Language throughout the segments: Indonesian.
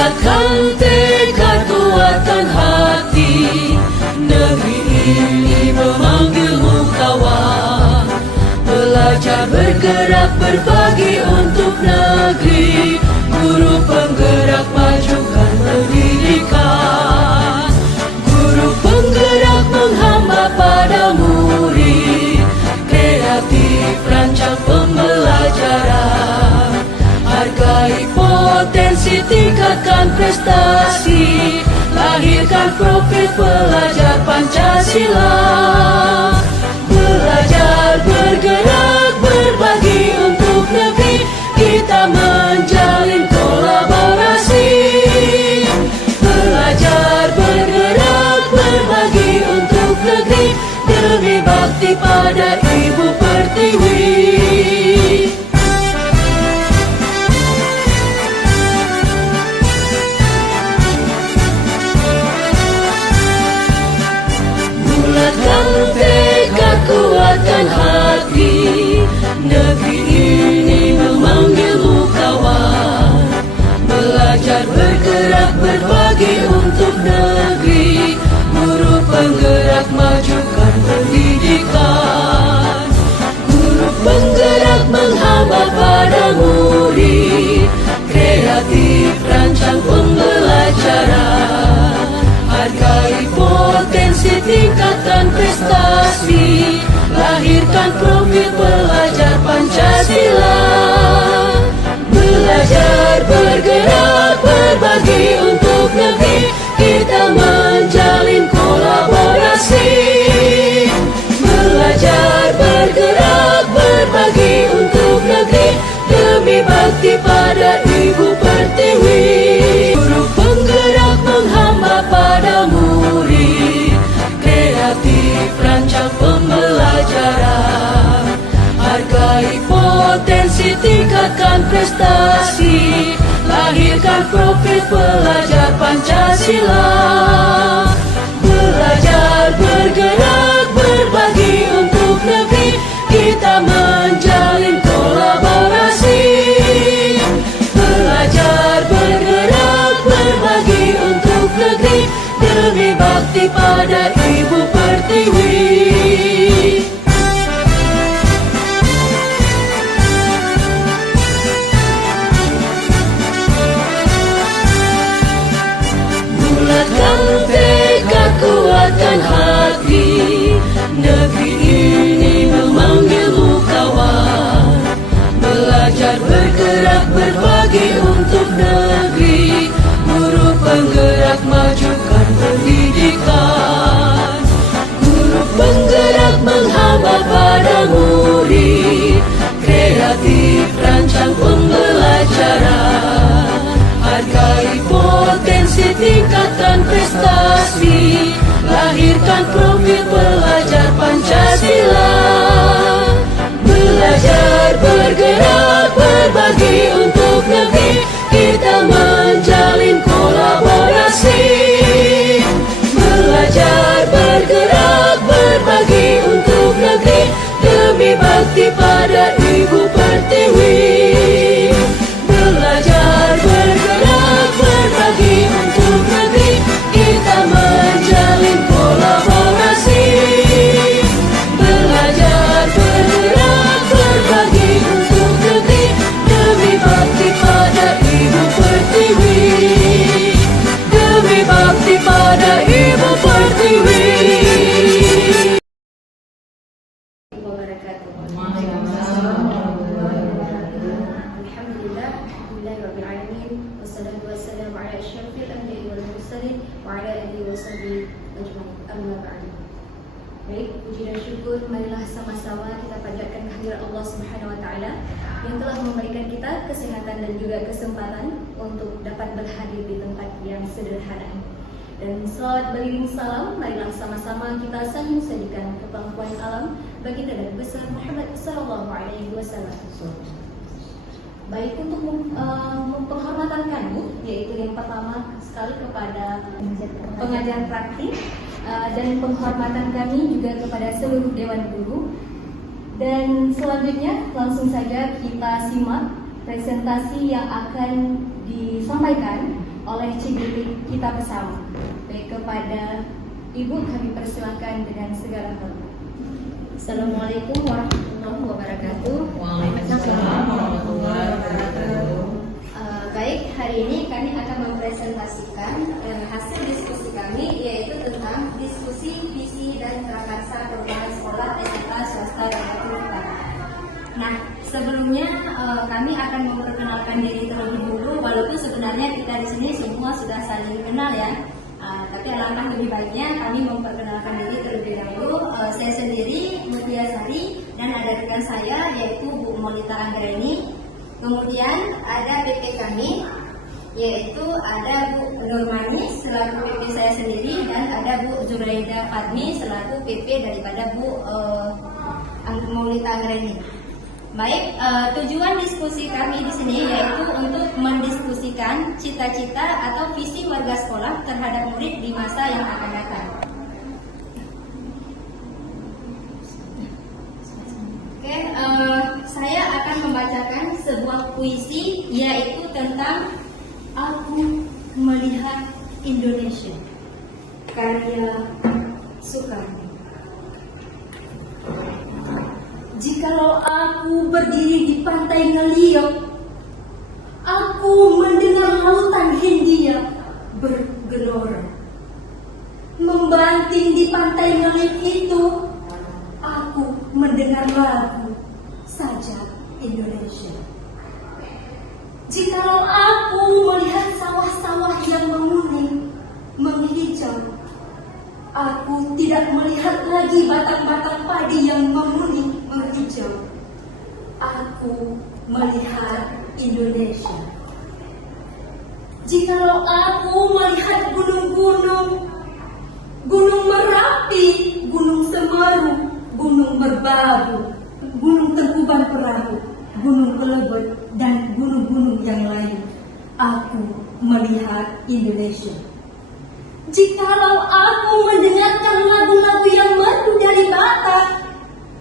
Bulatkan tekad kuatkan hati, negeri ini memanggilmu kawan. Belajar bergerak berbagi untuk negeri, guru penggerak majukan pendidikan. Guru penggerak menghamba pada murid, kreatif rancang pembelajaran. Hargai potensi, tingkatkan prestasi, lahirkan profil pelajar Pancasila. Belajar bergerak berbagi untuk negeri, kita menjalin kolaborasi. Belajar bergerak berbagi untuk negeri, demi bakti pada Ibu Pertiwi. Bulatkan tekad kuatkan hati, negeri ini memanggilmu kawan. Belajar bergerak berbagi untuk negeri, guru penggerak majukan pendidikan. Guru penggerak menghamba pada murid, kreatif rancang pembelajaran. Hargai potensi, tingkatkan prestasi, lahirkan profil pelajar Pancasila. Belajar bergerak berbagi untuk negeri, kita menjalin kolaborasi. Belajar bergerak berbagi untuk negeri, demi bakti pada Ibu Pertiwi. Guru penggerak menghamba pada murid, kreatif rancang pembelajaran. Hargai potensi, tingkatkan prestasi, lahirkan profil pelajar Pancasila. Belajar bergerak berbagi untuk negeri, kita menjalin kolaborasi. Belajar bergerak berbagi untuk negeri, demi bakti pada Ibu Pertiwi. Bulatkan tekad kuatkan hati, negeri ini memanggilmu kawan. Belajar bergerak berbagi untuk negeri, guru penggerak majukan pendidikan. Guru penggerak menghamba pada murid, kreatif rancang pembelajaran. Hargai potensi, tingkatkan prestasi, lahirkan profil pelajar Pancasila. Belajar bergerak berbagi untuk negeri, kita menjalin kolaborasi. Belajar bergerak berbagi untuk negeri, demi bakti pada Ibu Pertiwi. Belajar bergerak berbagi untuk negeri, kita menjalin kolaborasi. Belajar bergerak berbagi untuk negeri, demi bakti pada Ibu Pertiwi. Demi bakti pada Ibu Pertiwi. Baik, puji dan syukur marilah sama-sama kita panjatkan kehadirat Allah Subhanahu wa taala yang telah memberikan kita kesehatan dan juga kesempatan untuk dapat berhadir di tempat yang sederhana. Dan selawat beriring salam, marilah sama-sama kita saling sajikan kepangkuan alam baginda Nabi besar Muhammad sallallahu alaihi wasallam. Baik, untuk penghormatan kami, yaitu yang pertama sekali kepada pengajar praktik dan penghormatan kami juga kepada seluruh Dewan Guru. Dan selanjutnya langsung saja kita simak presentasi yang akan disampaikan oleh Cibitik kita bersama. Baik, kepada Ibu kami persilakan dengan segala hormat. Assalamualaikum warahmatullahi wabarakatuh. Waalaikumsalam warahmatullahi wabarakatuh. Baik, hari ini kami akan mempresentasikan hasil diskusi kami, yaitu tentang diskusi visi dan prakarsa perubahan sekolah SMK swasta Jakarta Utara. Nah, sebelumnya kami akan memperkenalkan diri terlebih dulu, walaupun sebenarnya kita di sini semua sudah saling kenal ya. Tapi alangkah lebih baiknya kami memperkenalkan diri terlebih dahulu. Saya sendiri Mutia Sari dan ada rekan saya yaitu Bu Molita Anggraini. Kemudian ada PP kami yaitu ada Bu Nurmani selaku PP saya sendiri dan ada Bu Zuraida Fadmi selaku PP daripada Bu Molita Anggraini. Baik, tujuan diskusi kami di sini yaitu untuk mendiskusikan cita-cita atau visi warga sekolah terhadap murid di masa yang akan datang. Oke, saya akan membacakan sebuah puisi yaitu tentang Aku Melihat Indonesia, karya Soekarno. Jikalau aku berdiri di pantai Ngeliok, aku mendengar lautan Hindia bergelora. Membanting di pantai Ngeliok itu, aku mendengar lagu Sajak Indonesia. Jikalau aku melihat sawah-sawah yang menguning, menghijau, aku tidak melihat lagi batang-batang padi yang menguning, menghijau. Aku melihat Indonesia. Jikalau aku melihat gunung-gunung, Gunung Merapi, Gunung Semeru, Gunung Merbabu, Gunung Tangkuban Perahu, Gunung Kelebet, dan gunung-gunung yang lain, aku melihat Indonesia. Jikalau aku mendengarkan lagu-lagu yang merdu dari Batak,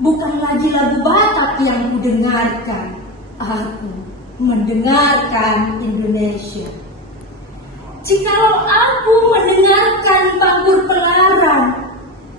bukan lagi lagu Batak yang kudengarkan, aku mendengarkan Indonesia. Jikalau aku mendengarkan Pangkur Pelaran,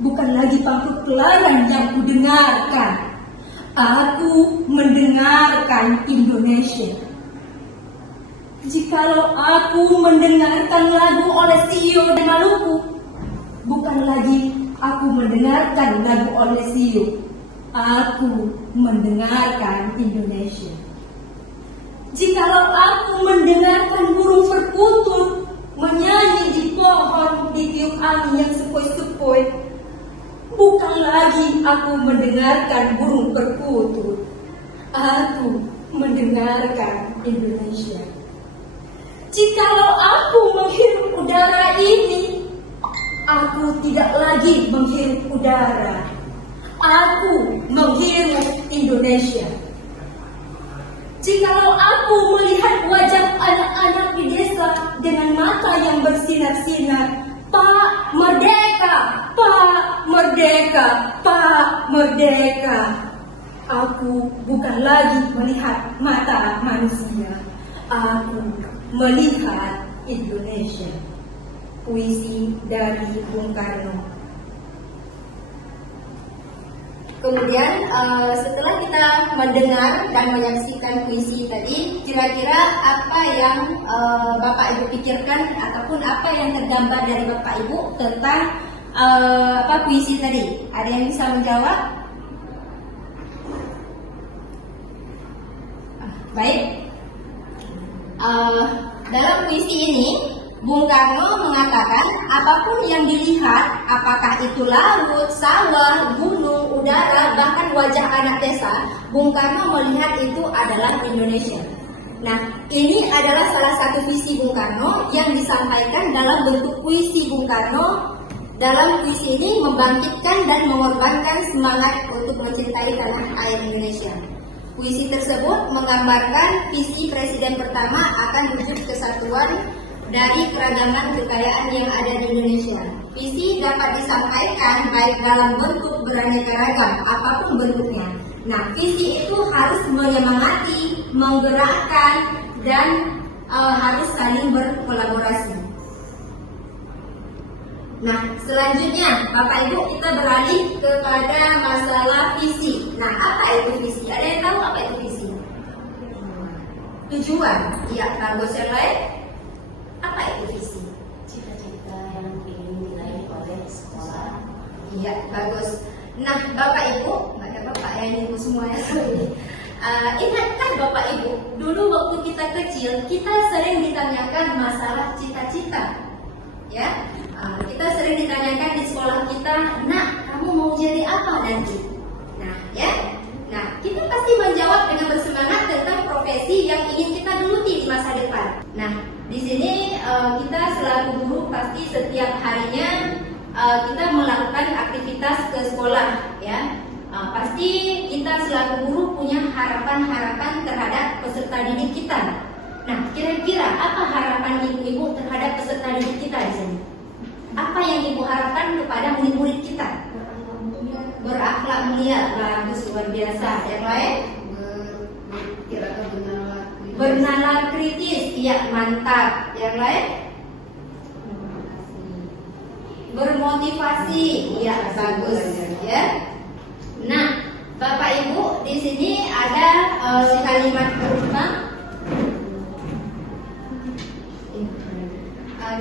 bukan lagi Pangkur Pelaran yang kudengarkan, aku mendengarkan Indonesia. Jikalau aku mendengarkan lagu Olesio dan Maluku, bukan lagi aku mendengarkan lagu Olesio, aku mendengarkan Indonesia. Jikalau aku mendengarkan burung perkutut menyanyi di pohon ditiup angin yang sepoi-sepoi, bukan lagi aku mendengarkan burung perkutut, aku mendengarkan Indonesia. Jikalau aku menghirup udara ini, aku tidak lagi menghirup udara, aku menghirup Indonesia. Jikalau aku melihat wajah anak-anak di desa dengan mata yang bersinar-sinar, Pak Merdeka, Pak Merdeka, Pak Merdeka, aku bukan lagi melihat mata manusia, aku melihat Indonesia. Puisi dari Bung Karno. Kemudian setelah kita mendengar dan menyaksikan puisi tadi, kira-kira apa yang Bapak Ibu pikirkan ataupun apa yang tergambar dari Bapak Ibu tentang puisi tadi? Ada yang bisa menjawab? Baik. Dalam puisi ini Bung Karno mengatakan apapun yang dilihat, apakah itu laut, sawah, gunung, udara, bahkan wajah anak desa, Bung Karno melihat itu adalah Indonesia. Nah, ini adalah salah satu visi Bung Karno yang disampaikan dalam bentuk puisi Bung Karno. Dalam puisi ini membangkitkan dan mengorbankan semangat untuk mencintai tanah air Indonesia. Puisi tersebut menggambarkan visi Presiden pertama akan wujud kesatuan dari keragaman kekayaan yang ada di Indonesia. Visi dapat disampaikan baik dalam bentuk beraneka ragam, apapun bentuknya. Nah, visi itu harus menyemangati, menggerakkan, dan harus saling saling berkolaborasi. Nah, selanjutnya Bapak Ibu kita beralih kepada masalah visi. Nah, apa itu visi? Ada yang tahu apa itu visi? Tujuan. Ya, bagus. Yang lain? Apa itu visi? Cita-cita yang ingin diraih oleh sekolah. Iya, bagus. Nah, Bapak Ibu, nggak ada Bapak ya, ini Ibu semua ya. Ingatkah Bapak Ibu, dulu waktu kita kecil, kita sering ditanyakan masalah cita-cita. Ya, kita sering ditanyakan di sekolah kita, nak, kamu mau jadi apa nanti? Nah, ya, nah kita pasti menjawab dengan bersemangat tentang profesi yang ingin kita geluti di masa depan. Nah, di sini kita selaku guru pasti setiap harinya kita melakukan aktivitas ke sekolah, ya. Pasti kita selaku guru punya harapan-harapan terhadap peserta didik kita. Nah, kira-kira apa harapan ibu-ibu terhadap peserta didik kita di sini? Apa yang ibu harapkan kepada murid-murid kita? Berakhlak mulia, bagus, luar biasa. Yang lain? Bernalar kritis, iya, mantap. Yang lain? Bermotivasi, iya, bagus. Ya. Nah, Bapak Ibu, di sini ada kalimat perumpang.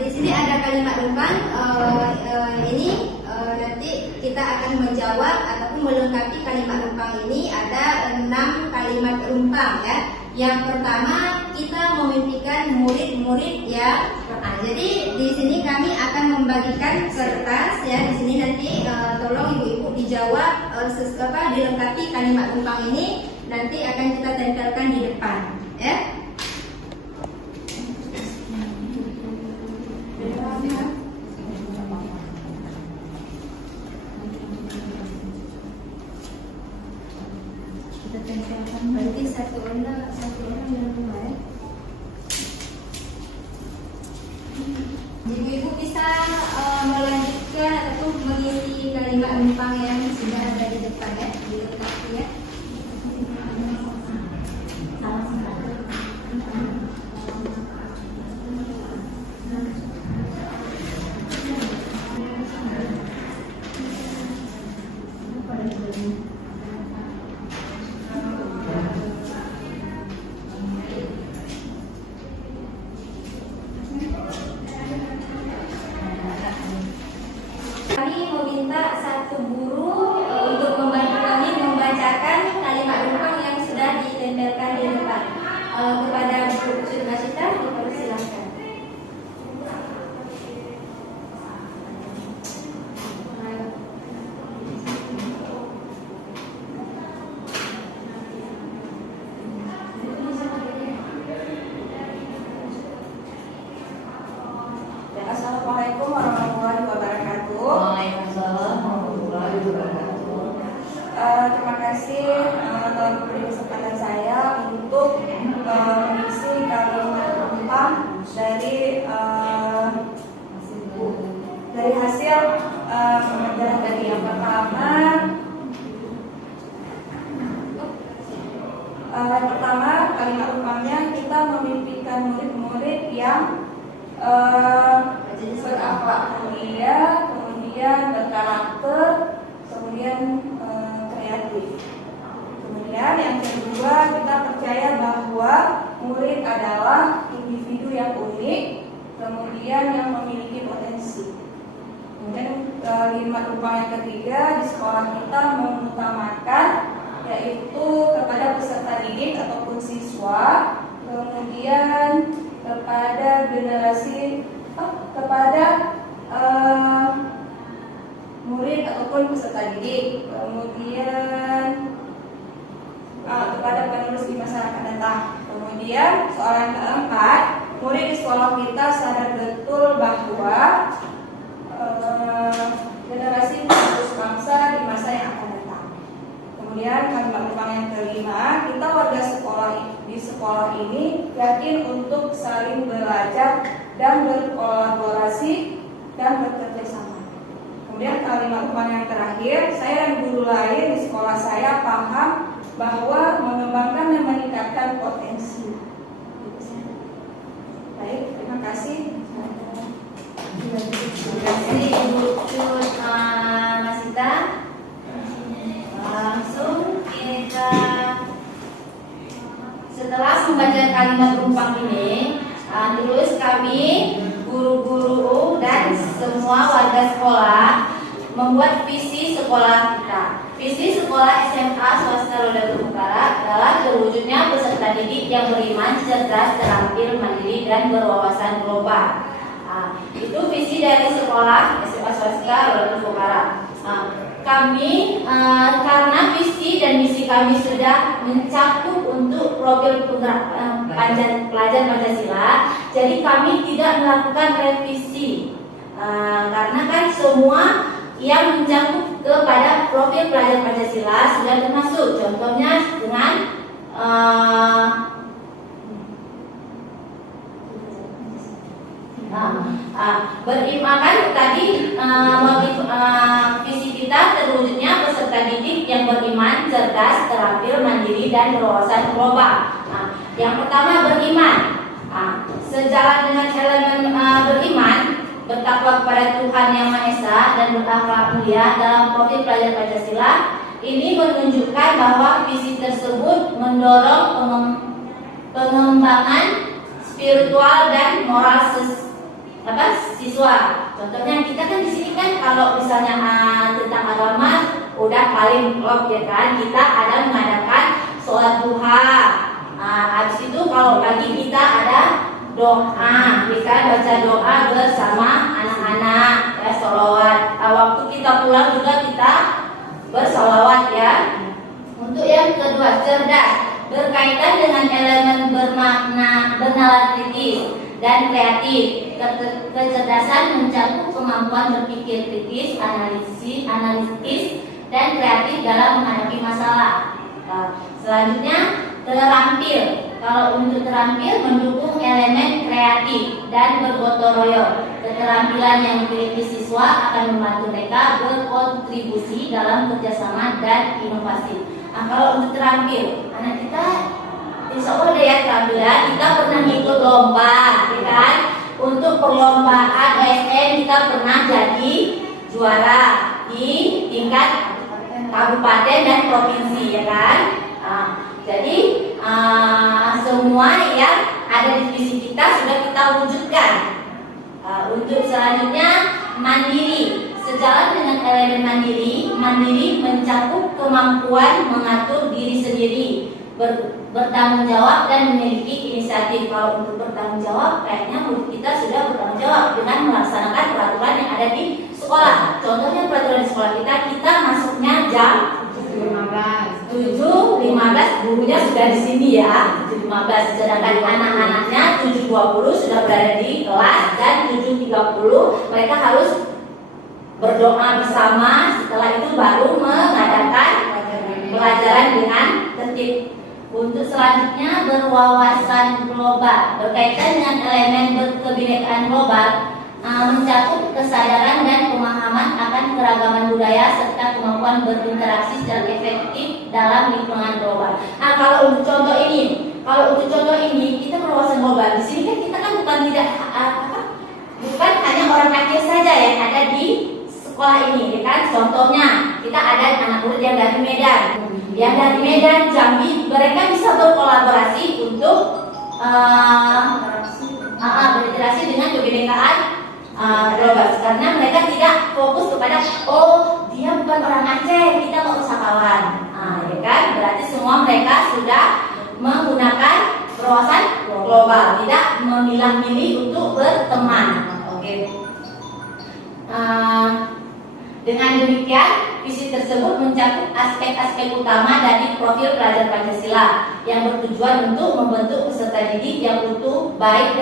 Di sini ada kalimat rumpang. Ini nanti kita akan menjawab ataupun melengkapi kalimat rumpang ini. Ada 6 kalimat rumpang, ya. Yang pertama, kita memimpikan murid-murid, ya. Jadi di sini kami akan membagikan kertas, ya. Di sini nanti tolong ibu-ibu dijawab, dilengkapi kalimat rumpang ini. Nanti akan kita tempelkan di depan, ya. Berarti satu orang yang rumah, ya. Ibu-ibu bisa melanjutkan ataupun mengisi kalimat rumpang yang sudah ada di depan, ya, dilengkapi, ya. Kami meminta satu guru untuk membantu kami membacakan kalimat rumpang yang sudah ditempelkan di depan. Kepada Bu Surbasita, dipersilakan. Assalamualaikum warahmatullahi wabarakatuh. Waalaikumsalam warahmatullahi wabarakatuh. Terima kasih telah memberi kesempatan saya untuk mengisi kalimat rumpang dari hasil pembelajaran tadi. Yang pertama kalimat rumpangnya kita memimpikan murid-murid yang berakhlak mulia, kemudian berkarakter, kemudian kreatif. Kemudian yang kedua, kita percaya bahwa murid adalah individu yang unik, kemudian yang memiliki potensi. Kemudian kalimat rumpang yang ketiga, di sekolah kita mengutamakan yaitu kepada peserta didik ataupun siswa, kemudian kepada murid ataupun peserta didik, kemudian kepada penerus di masyarakat datang. Kemudian soal yang keempat, murid di sekolah kita sadar betul bahwa generasi penerus bangsa di masa yang akan datang. Kemudian kalimat rumpang yang kelima, kita warga di sekolah ini yakin untuk saling belajar dan berkolaborasi dan bekerja sama. Kemudian kalimat rumpang yang terakhir, saya dan guru lain di sekolah saya paham bahwa mengembangkan dan meningkatkan potensi. Baik, terima kalimat rumpang ini, terus kami guru-guru dan semua warga sekolah membuat visi sekolah kita. Visi sekolah SMA swasta Roda Batu Utara adalah terwujudnya peserta didik yang beriman, cerdas, terampil, mandiri, dan berwawasan global. Itu visi dari sekolah SMA swasta Roda Batu Utara. Kami karena visi dan misi kami sudah mencakup untuk profil pelajar Pancasila, jadi kami tidak melakukan revisi karena kan semua yang mencakup kepada profil pelajar Pancasila sudah termasuk. Contohnya dengan beriman tadi motif visi kita terwujudnya peserta didik yang beriman, cerdas, terampil, mandiri, dan berwawasan global. Yang pertama beriman. Sejalan dengan elemen beriman, bertakwa kepada Tuhan Yang Maha Esa dan berakhlak mulia dalam profil pelajar Pancasila, ini menunjukkan bahwa visi tersebut mendorong pengembangan spiritual dan moral siswa. Contohnya kita kan di sini kan kalau misalnya tentang agama udah paling klop ya kan, kita ada mengadakan sholat duha. Habis itu kalau pagi kita ada doa, kita baca doa bersama anak-anak ya, sholawat. Waktu kita pulang juga kita bersolawat ya. Untuk yang kedua, cerdas, berkaitan dengan elemen bermakna, bernalar kritis dan kreatif. Kecerdasan mencakup kemampuan berpikir kritis, analitis, dan kreatif dalam menghadapi masalah. Selanjutnya, terampil. Kalau untuk terampil mendukung elemen kreatif dan bergotong royong. Keterampilan yang dimiliki siswa akan membantu mereka berkontribusi dalam kerjasama dan inovasi. Kalau untuk terampil, anak kita insya Allah deh ya keterampilan. Kita pernah ikut lomba, ya kan? Untuk perlombaan OSN kita pernah jadi juara di tingkat kabupaten dan provinsi, ya kan? Jadi semua yang ada di visi kita sudah kita wujudkan. Untuk selanjutnya mandiri. Sejalan dengan elemen mandiri mencakup kemampuan mengatur diri sendiri, bertanggung jawab dan memiliki inisiatif. Kalau untuk bertanggung jawab, kayaknya murid kita sudah bertanggung jawab dengan melaksanakan peraturan yang ada di sekolah. Contohnya peraturan di sekolah kita masuknya jam 7.15, gurunya sudah di sini ya, 7.15. Sedangkan anak-anaknya 7.20 sudah berada di kelas dan 7.30 mereka harus berdoa bersama. Setelah itu baru mengadakan pelajaran dengan tertib. Untuk selanjutnya berwawasan global, berkaitan dengan elemen kebinekaan global, mencakup kesadaran dan pemahaman akan keragaman budaya serta kemampuan berinteraksi secara efektif dalam lingkungan global. Kalau untuk contoh ini, kita berwawasan global. Di sini kan kita kan bukan hanya orang Aceh saja yang ada di sekolah ini, ya kan? Contohnya kita ada anak murid yang dari Medan. Yang dari Medan, Jambi, mereka bisa berkolaborasi untuk berinteraksi dengan kebinekaan global, karena mereka tidak fokus kepada dia bukan orang Aceh, kita mau usahawan, ya kan? Berarti semua mereka sudah menggunakan berwawasan global, tidak memilah-milih untuk berteman. Oke. Dengan demikian, visi tersebut mencakup aspek-aspek utama dari profil pelajar Pancasila yang bertujuan untuk membentuk peserta didik yang utuh, baik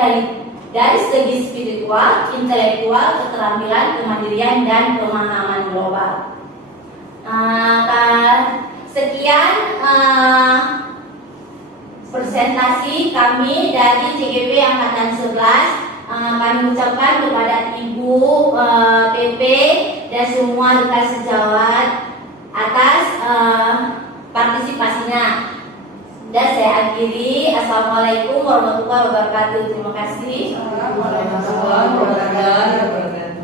dari segi spiritual, intelektual, keterampilan, kemandirian, dan pemahaman global. Sekian presentasi kami dari CGP Angkatan 11. Kami ucapkan kepada Ibu PP dan semua rekan sejawat atas partisipasinya. Dan saya akhiri. Assalamualaikum warahmatullahi wabarakatuh. Terima kasih. Waalaikumsalam warahmatullahi wabarakatuh.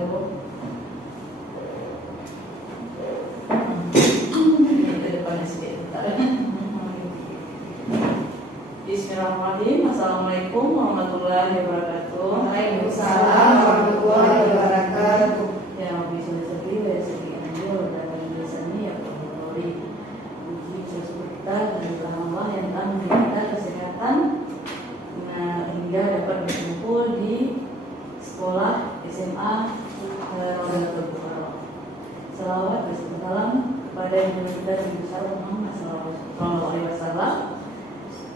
Bismillahirrahmanirrahim. dan Nabi besar Muhammad SAW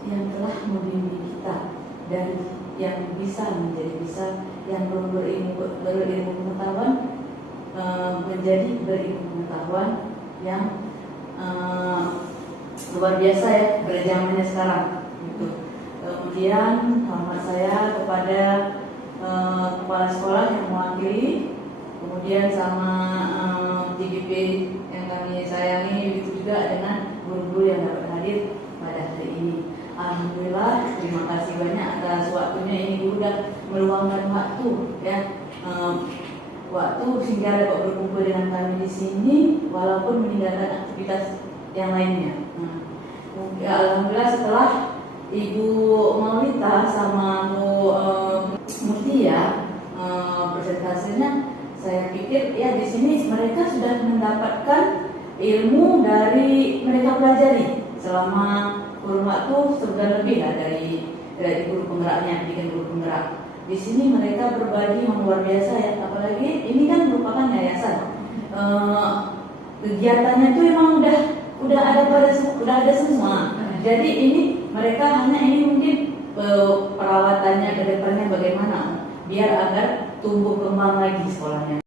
yang telah membimbing kita dari yang bisa menjadi bisa, yang belum berilmu pengetahuan menjadi berilmu pengetahuan yang luar biasa ya pada zamannya sekarang gitu. Kemudian hormat saya kepada kepala sekolah yang mewakili, kemudian sama GGP yang kami sayangi, begitu juga dengan guru-guru yang dapat hadir pada hari ini. Alhamdulillah, terima kasih banyak atas waktunya. Ini guru sudah meluangkan waktu ya, waktu sehingga dapat berkumpul dengan kami di sini walaupun meninggalkan aktivitas yang lainnya. Alhamdulillah setelah Ibu Maulita sama Bu Mutia presentasinya, saya pikir ya di sini mereka sudah mendapatkan ilmu dari mereka pelajari selama kurun waktu sebulan lebih lah dari guru penggeraknya, bikin guru penggerak. Di sini mereka berbagi yang luar biasa ya, apalagi ini kan merupakan yayasan. Kegiatannya itu emang udah ada semua. Jadi ini mereka hanya ini mungkin perawatannya ke depannya bagaimana biar agar tumbuh kembang lagi sekolahnya.